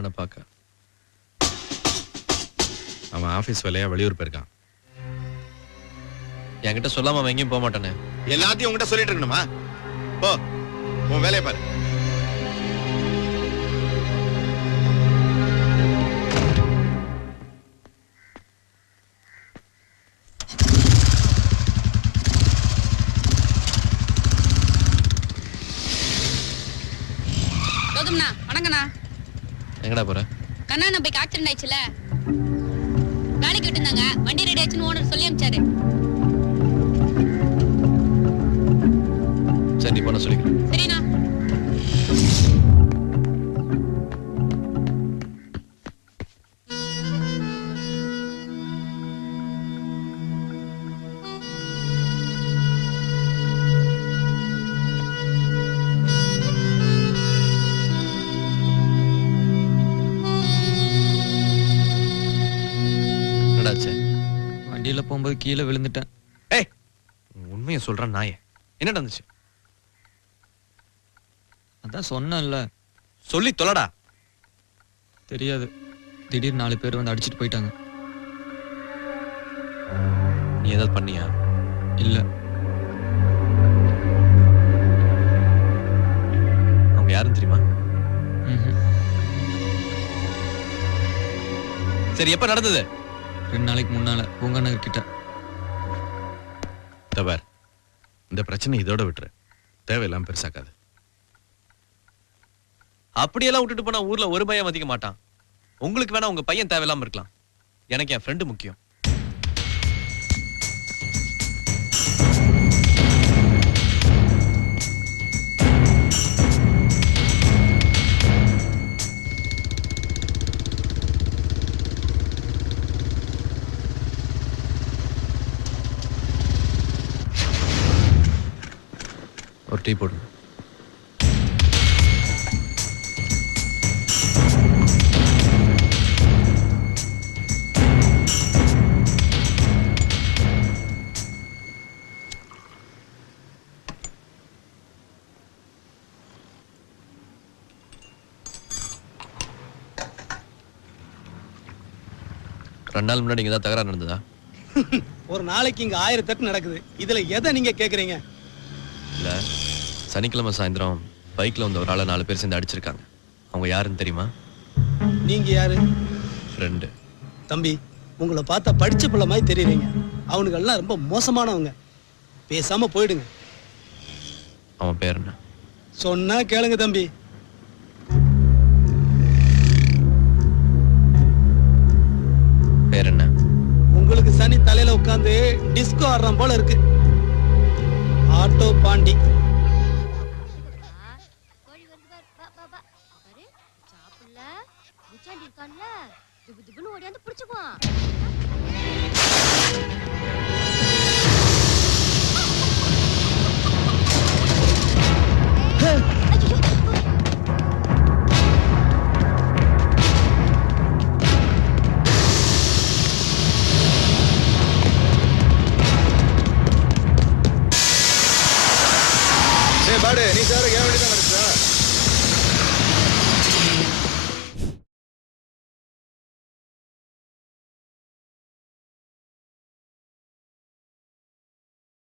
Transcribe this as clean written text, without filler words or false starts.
அண்ணனை பார்க்க. அவன் ஆபீஸ் வேலையா வெளியூர் போயிருக்கான். என்கிட்ட சொல்லாம அவன் எங்கேயும் போக மாட்டானே. எல்லாத்தையும் உங்ககிட்ட சொல்லிட்டு இருக்கணுமா? போ, உன் வேலையை பாரு. வணக்கண்ணா. எங்கடா போற? கண்ணா நம்ம ஆக்சிடென்ட் ஆயிடுச்சுல, வேலைக்கு விட்டுருந்தாங்க. வண்டி ரெடி ஆச்சுன்னு ஓனர் சொல்லி அனுப்பிச்சாரு. சரி, நீ போன சொல்லிக்கிறேன். சரிண்ணா. வண்டியில போகும்போது கீழே விழுந்துட்டேன். ஏய், உண்மையை சொல்றேன் நாயே. என்ன நடந்துச்சு? அதான் சொன்னேன்ல. சொல்லி தொலைடா. தெரியாது, திடீர்னு 4 பேர் வந்து அடிச்சிட்டு போயிட்டாங்க. நீ ஏதாவது பண்ணியா? இல்ல. அவங்க யாருன்னு தெரியுமா? சரி, எப்ப நடந்தது? 2 நாளைக்கு முன்னால பூங்கா நகர் கிட்ட. தவர், இந்த பிரச்சனை இதோட விட்டுரு. தேவையில்லாம பெருசாக்காது. அப்படியெல்லாம் விட்டுட்டு போனா ஊர்ல ஒரு பையன் மதிக்க மாட்டான். உங்களுக்கு வேணா உங்க பையன் தேவையில்லாம இருக்கலாம். எனக்கு என் ஃப்ரெண்டு முக்கியம். ஒரு டீ போடுங்க. ரெண்டு நாள் முன்னாடி இங்க தான் தகராறு நடந்ததா? ஒரு நாளைக்கு இங்க 1000 தட்டு நடக்குது. இதுல எதை நீங்க கேக்குறீங்க? இல்ல, சனிக்கிழமை சாயந்தரம் பைக்ல வந்த ஒரு ஆளை 4 பேர் சேர்ந்து அடிச்சிருக்காங்க. அவங்க யாருன்னு தெரியுமா? நீங்க யாரு? ஃப்ரெண்டு. தம்பி, உங்களை பார்த்தா படிச்ச பிள்ளை மாதிரி தெரியுறீங்க. அவனுங்கெல்லாம் ரொம்ப மோசமானவங்க. பேசாம போயிடுங்க. அவன் பேர் என்ன? சொன்னா கேளுங்க தம்பி. பேர் என்ன? உங்களுக்கு சனி தலையில உட்கார்ந்து டிஸ்கோ ஆடுறான் போல இருக்கு. ஆட்டோ பாண்டி. பாடு, நீ சார் ஏன் வேண்டிதான்